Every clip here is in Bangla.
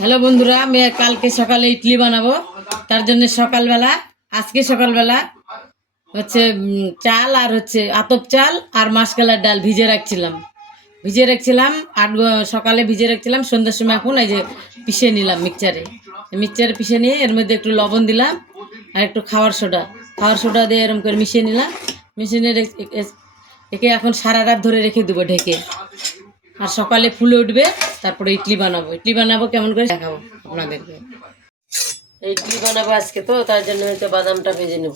হ্যালো বন্ধুরা, আমি কালকে সকালে ইডলি বানাবো। তার জন্য সকালবেলা, আজকে সকালবেলা হচ্ছে চাল আর হচ্ছে আতপ চাল আর মাসকালার ডাল ভিজে রাখছিলাম। ভিজে রাখছিলাম আট সকালে ভিজে রাখছিলাম। সন্ধ্যার সময় এখন এই যে পিষে নিলাম মিক্সচারে। মিক্সচারে পিষে নিয়ে এর মধ্যে একটু লবণ দিলাম আর একটু খাওয়ার সোডা। খাওয়ার সোডা দিয়ে এরম করে মিশিয়ে নিলাম। মিশিয়ে একে এখন সারা রাত ধরে রেখে দেবো ঢেকে। আর সকালে ফুলে উঠবে, তারপরে ইডলি বানাবো। ইডলি বানাবো কেমন করে দেখাবো আপনাদেরকে। ইডলি বানাবো আজকে তো, তার জন্য হয়তো বাদামটা ভেজে নেব।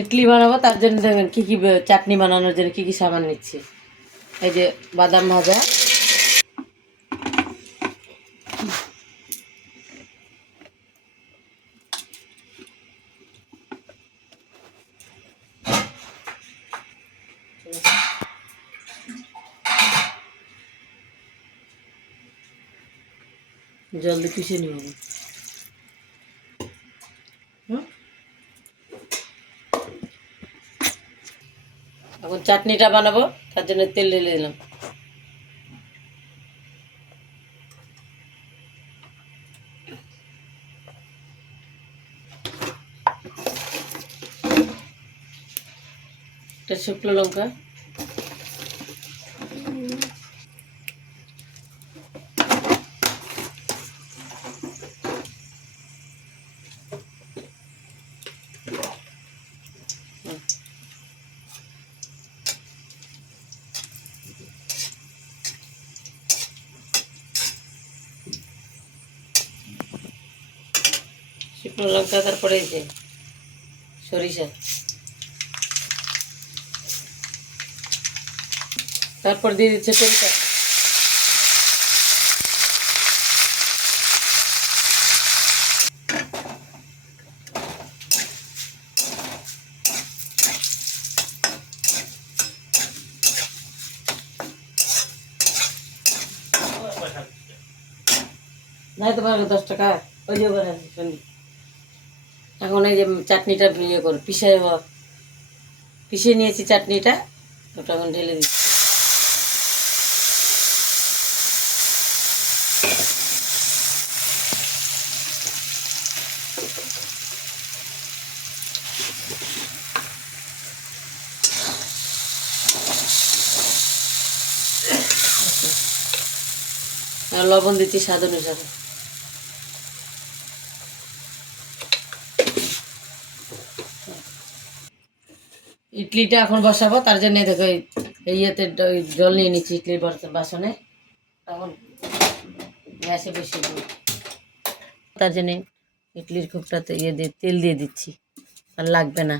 ইডলি বানাবো, তার জন্য দেখেন কী কী চাটনি বানানোর জন্য কী কী সামান নিচ্ছি। এই যে বাদাম ভাজা। জলদি পিষে নিব। চাটনিটা বানাবো তার জন্য তেল ঢেলে দিলাম। একটা শুকনো লঙ্কা। শুকনো লঙ্কা তারপরে এই যে সরিষা। তারপর দিয়ে দিচ্ছে তেলটা নাই তো পারবে দশ টাকা ওই যে। এখন এই যে চাটনিটা ইয়ে করো পিসাই পিষে নিয়েছি চাটনিটা, ওটা এখন ঢেলে দিচ্ছি। লবণ দিচ্ছি স্বাদ অনুসারে। ইডলিটা এখন বসাবো, তার জন্য দেখো এই- ইয়েতে জল নিয়ে নিচ্ছি ইডলির বাসনে। তখন গ্যাসে বসিয়ে দেবো। তার জন্যে ইডলির খুবটাতে ইয়ে দিয়ে তেল দিয়ে দিচ্ছি, আর লাগবে না।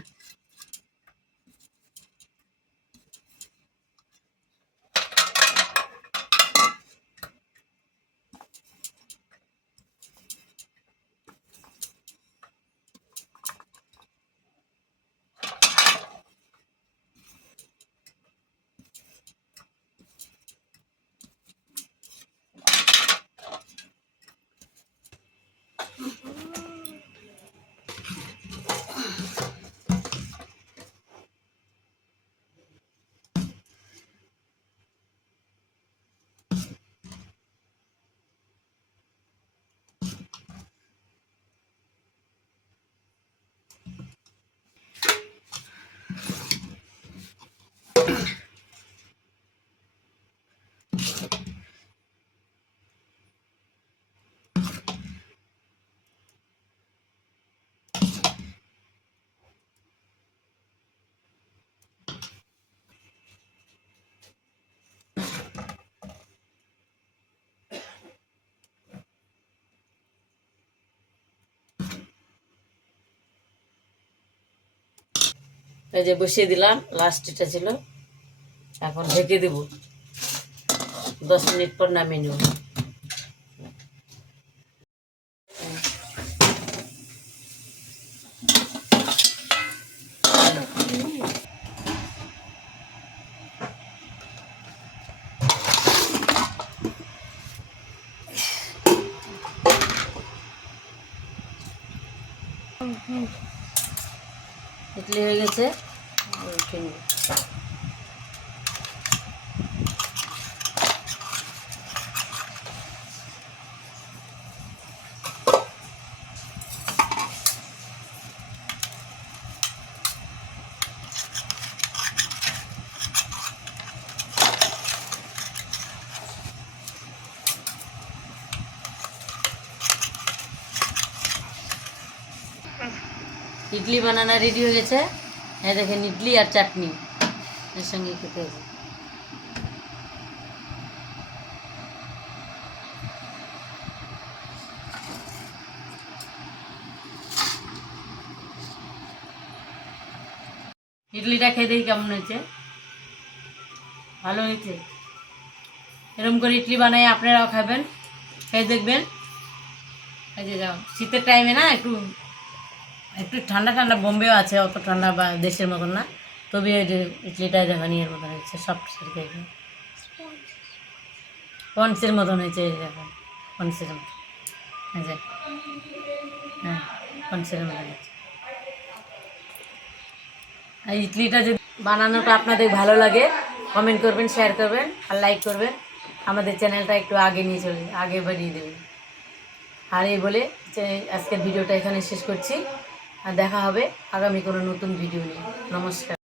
এই যে বসিয়ে দিলাম লাস্ট এটা ছিল। এখন ঢেকে দেব। দশ মিনিট পর নামিয়ে নেব। Mm-hmm. ইডলি হয়ে গেছে উঠে নেব। ইডলি বানানো রেডি হয়ে গেছে এই দেখেন ইডলি আর চাটনি। এর সঙ্গে খেতে হবে? ইডলিটা খেয়ে দেখি কেমন হয়েছে। ভালো হয়েছে? এরকম করে ইডলি বানাই আপনারাও খাবেন। খেয়ে দেখবেন। এই যে যাও, শীতের টাইমে না একটু একটু ঠান্ডা ঠান্ডা বোম্বেও আছে, অত ঠান্ডা বা দেশের মতন না। তবে এই যে ইডলিটা দেখা নিয়ে মতন হয়েছে সফট সিল্কে পন্সের মতন হয়েছে দেখো পন্সের মতন। এই যে হ্যাঁ পন্সের মতন আর ইডলিটা যদি বানানোটা আপনাদের ভালো লাগে কমেন্ট করবেন শেয়ার করবেন, আর লাইক করবেন। আমাদের চ্যানেলটা একটু আগে নিয়ে চলে, আগে বাড়িয়ে দেবেন। আর এই বলে আজকের ভিডিওটা এখানে শেষ করছি। দেখা হবে আগামী কোনো নতুন ভিডিও নিয়ে। নমস্কার।